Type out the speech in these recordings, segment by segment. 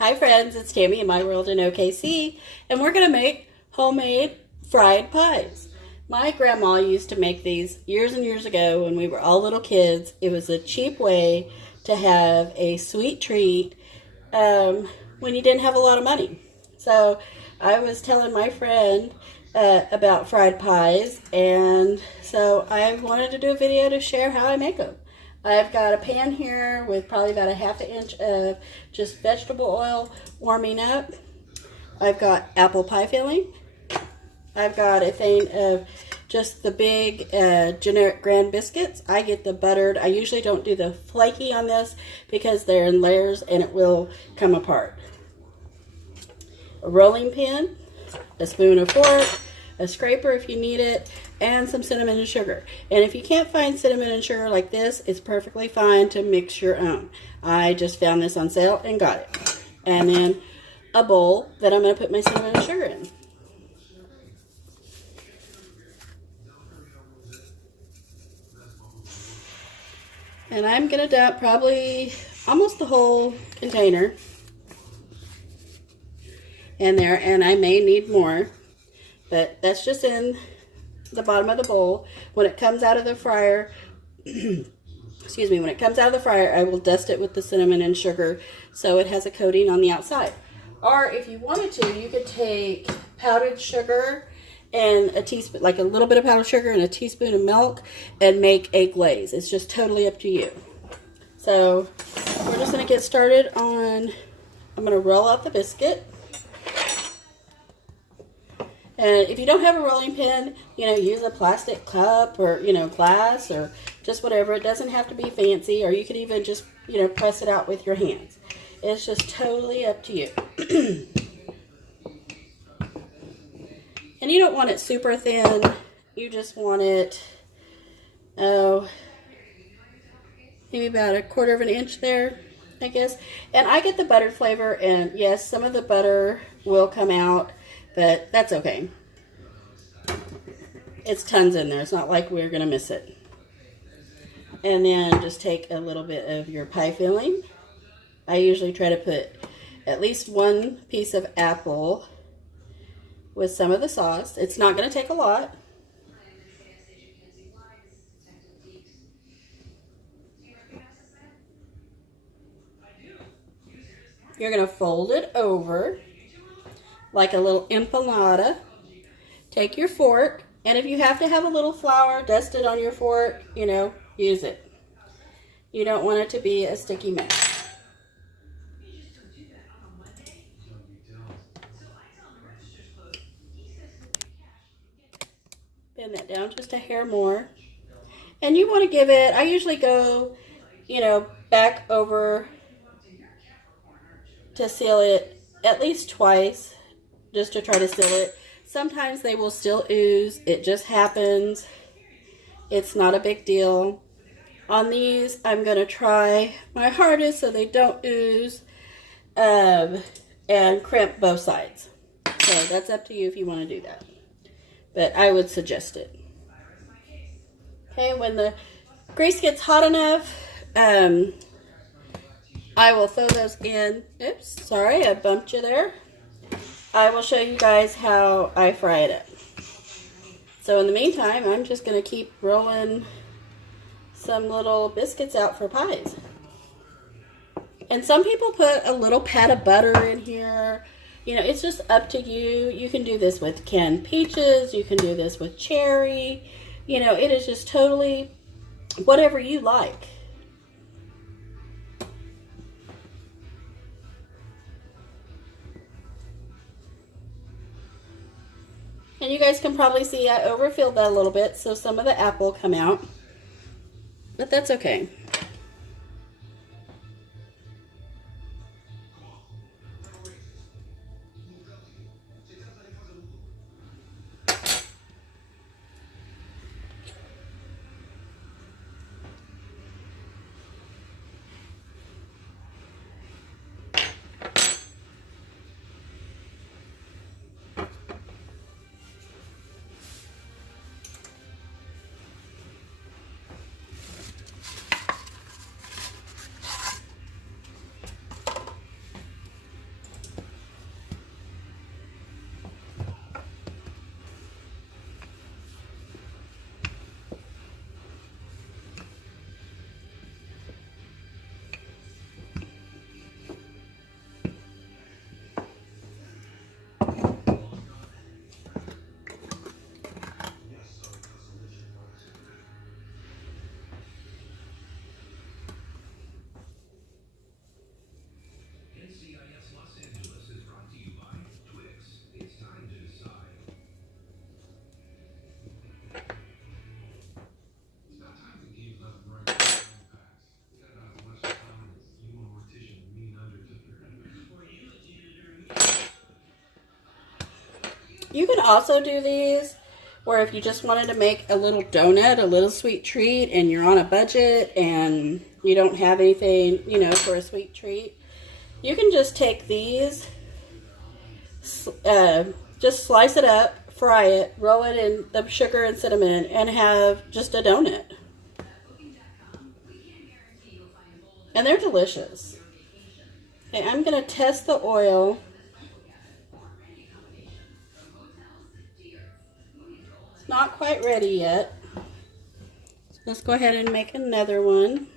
Hi friends, it's Tammy in My World in OKC, and we're going to make homemade fried pies. My grandma used to make these years and years ago when we were all little kids. It was a cheap way to have a sweet treat when you didn't have a lot of money. So I was telling my friend about fried pies, and so I wanted to do a video to share how I make them. I've got a pan here with probably about a half an inch of just vegetable oil warming up. I've got apple pie filling. I've got a thing of just the big generic Grand biscuits. I get the buttered. I usually don't do the flaky on this because they're in layers and it will come apart. A rolling pin, a spoon, a fork, a scraper if you need it, and some cinnamon and sugar. And if you can't find cinnamon and sugar like this, it's perfectly fine to mix your own. I just found this on sale and got it. And then a bowl that I'm going to put my cinnamon and sugar in. And I'm going to dump probably almost the whole container in there, and I may need more, but that's just in the bottom of the bowl. When it comes out of the fryer, excuse me, when it comes out of the fryer, I will dust it with the cinnamon and sugar so it has a coating on the outside. Or if you wanted to, you could take powdered sugar and a teaspoon, like a little bit of powdered sugar and a teaspoon of milk, and make a glaze. It's just totally up to you. So we're just going to get started on, I'm going to roll out the biscuit. And if you don't have a rolling pin, use a plastic cup or, glass or just whatever. It doesn't have to be fancy, or you could even just, press it out with your hands. It's just totally up to you. And you don't want it super thin. You just want it, maybe about a quarter of an inch there, I guess. And I get the buttered flavor, and yes, some of the butter will come out, but that's okay. It's tons in there. It's not like we're going to miss it. And then just take a little bit of your pie filling. I usually try to put at least one piece of apple with some of the sauce. It's not going to take a lot. You're going to fold it over like a little empanada. Take your fork, and if you have to have a little flour dusted on your fork, use it. You don't want it to be a sticky mess. Bend that down just a hair more. And you want to give it, I usually go, back over to seal it at least twice, just to try to seal it. Sometimes they will still ooze. It just happens. It's not a big deal. On these, I'm going to try my hardest so they don't ooze, and crimp both sides. So that's up to you if you want to do that. But I would suggest it. Okay, when the grease gets hot enough, I will throw those in. Oops, sorry, I bumped you there. I will show you guys how I fry it up. So in the meantime, I'm just going to keep rolling some little biscuits out for pies. And some people put a little pat of butter in here. It's just up to you. You can do this with canned peaches. You can do this with cherry. It is just totally whatever you like. And you guys can probably see I overfilled that a little bit, so some of the apple come out. But that's okay. You can also do these where if you just wanted to make a little donut, a little sweet treat, and you're on a budget and you don't have anything, you know, for a sweet treat, you can just take these, just slice it up, fry it, roll it in the sugar and cinnamon, and have just a donut. And they're delicious. Okay, I'm going to test the oil. It's not quite ready yet. So let's go ahead and make another one.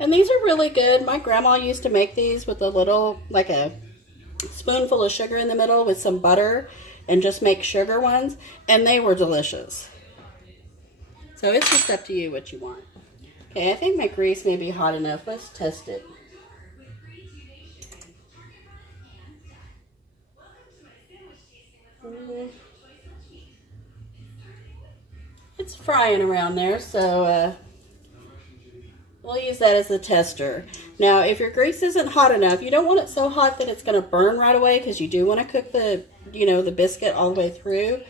And these are really good. My grandma used to make these with a little, like a spoonful of sugar in the middle with some butter and just make sugar ones. And they were delicious. So it's just up to you what you want. Okay, I think my grease may be hot enough. Let's test it. It's frying around there, so we'll use that as a tester. Now, if your grease isn't hot enough, you don't want it so hot that it's going to burn right away, because you do want to cook the, you know, the biscuit all the way through.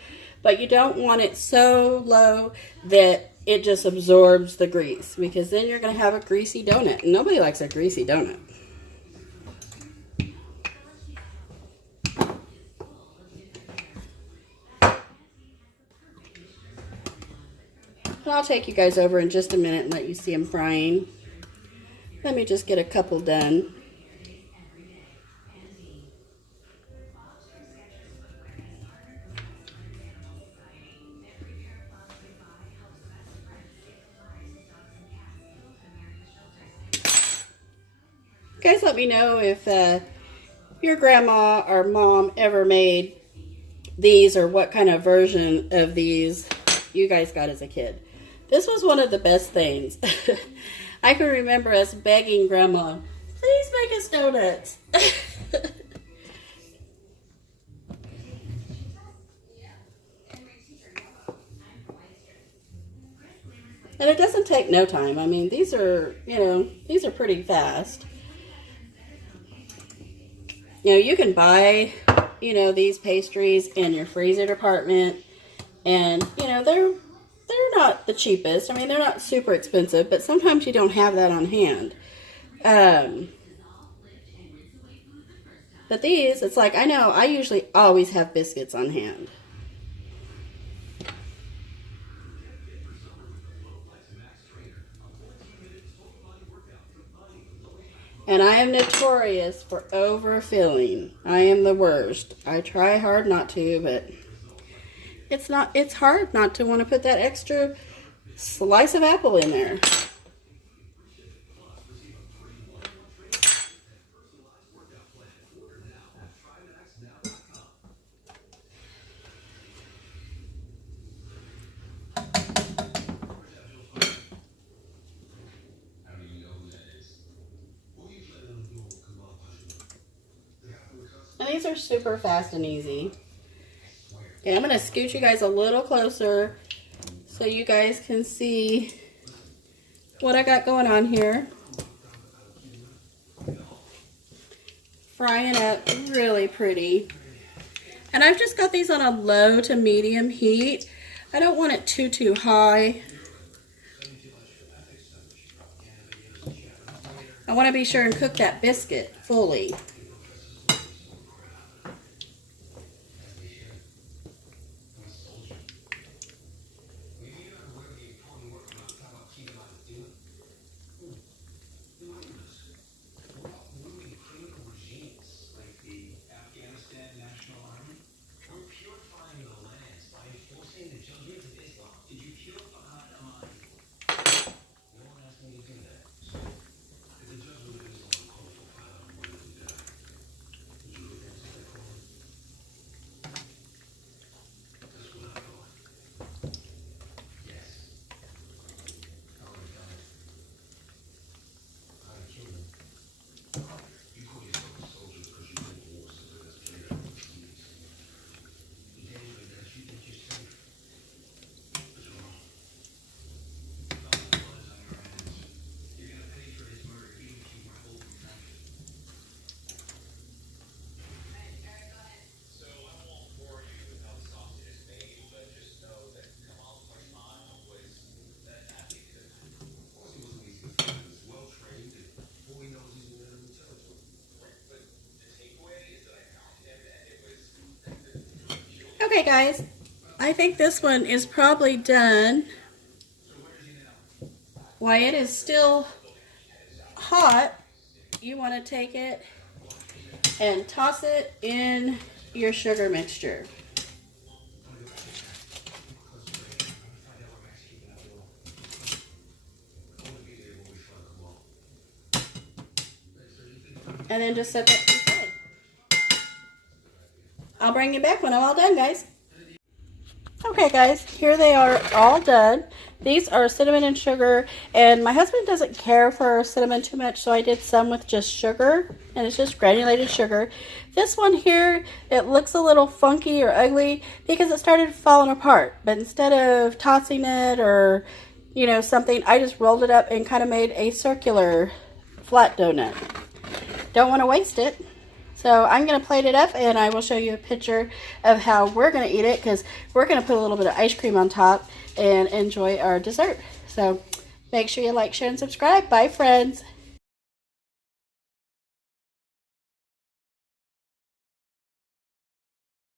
But you don't want it so low that it just absorbs the grease, because then you're going to have a greasy donut. And nobody likes a greasy donut. And I'll take you guys over in just a minute and let you see them frying. Let me just get a couple done. Guys, let me know if your grandma or mom ever made these, or what kind of version of these you guys got as a kid. This was one of the best things. I can remember us begging Grandma, please make us donuts. And it doesn't take no time. I mean, these are, you know, these are pretty fast. You know, you can buy, you know, these pastries in your freezer department, and, you know, they're not the cheapest. I mean, they're not super expensive, but sometimes you don't have that on hand. But these, it's like, I know I usually always have biscuits on hand. And I am notorious for overfilling. I am the worst. I try hard not to, but it's hard not to want to put that extra slice of apple in there. And these are super fast and easy. Okay, I'm going to scoot you guys a little closer so you guys can see what I got going on here. Frying up really pretty. And I've just got these on a low to medium heat. I don't want it too high. I want to be sure and cook that biscuit fully. Okay, guys, I think this one is probably done. While it is still hot, you want to take it and toss it in your sugar mixture. And then just set that to the side. I'll bring you back when I'm all done, guys. Okay, guys, here they are all done. These are cinnamon and sugar, and my husband doesn't care for cinnamon too much, so I did some with just sugar, and it's just granulated sugar. This one here, it looks a little funky or ugly because it started falling apart, but instead of tossing it or, you know, something, I just rolled it up and kind of made a circular flat donut. Don't want to waste it. So I'm going to plate it up and I will show you a picture of how we're going to eat it, because we're going to put a little bit of ice cream on top and enjoy our dessert. So make sure you like, share, and subscribe. Bye, friends.